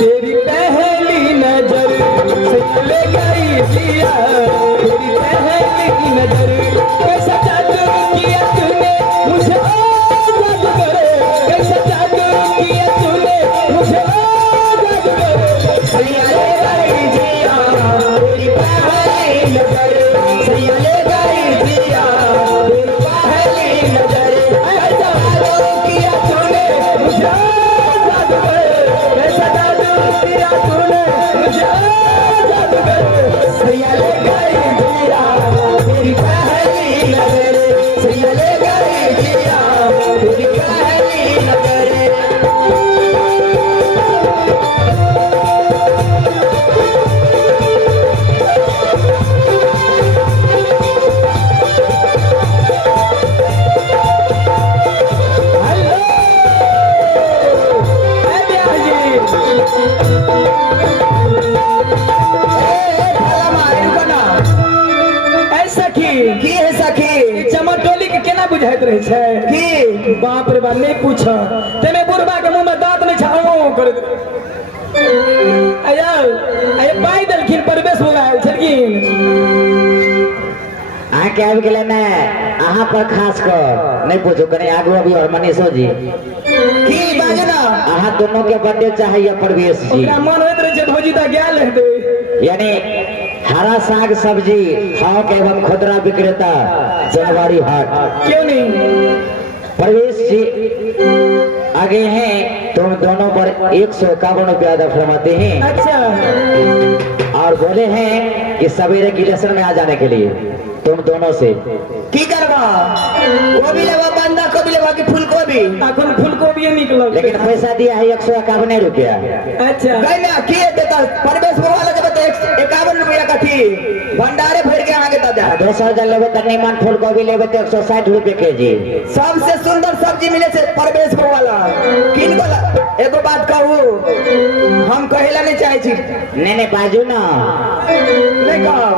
तेरी पहली नजर से ले गई जिया, तेरी पहली नजर कैसा जादू किया तूने मुझे ओ जादूगर, कैसा जादू किया तूने मुझे ओ जादूगर, सैया ले गई जिया तेरी पहली नजर, सैया ले गई जिया तेरी पहली नजर, ऐसा जादू किया तूने मुझे ओ जादूगर, कैसा जादू किया तूने मुझे ओ जादूगर, सैया ले गई जिया तेरी पहली नजर, सैया ले गई जिया तेरी पहली नजर। हेलो ए ब्याह जी, सखी की है सखी चमटोली के केना बुझाइत रहे छै की बाप रे बाप नहीं पूछ तेमे बुढ़बा के मुंह में दांत नहीं छाओ कर आया आये पाई देलखिन परवेश बुलायल छलखिन अहाँ के आबि गेलै ने अहाँ पर खास कर नहीं पूछो कने आगू अभी और मनीषो जी की बाजे ना अहाँ दोनों के बर्थडे चाहिए प्रवेश जी ओकरा मन होइत रहे छै भौजी ता गेल हेतै यानी हरा साग सब्जी थोक एवं खुदरा विक्रेता जनवरी हाट क्यों नहीं प्रवेश जी आगे हैं तुम दोनों पर 151 रुपया अदा फरमाते हैं अच्छा और बोले हैं कि सवेरे गिलेशन में आ जाने के लिए तुम दोनों से की करबा गोभी लेवा बंदा गोभी लेवा कि फूल गोभी अखन फूलकोबी निकल लेकिन पैसा दिया है 151 रुपया अच्छा कहना की देता प्रवेश बुआ लगे तो 51 रुपया का थी भंडारे भर के आगे दादा 200 लेबे त नीमन फूल गोभी लेबे तो 160 रुपए केजी सबसे सुंदर सब्जी मिले से प्रवेश वाला किन वाला एगो बात कहूं हम कहेला नहीं चाहे छी नहीं बाजू ना नहीं कहो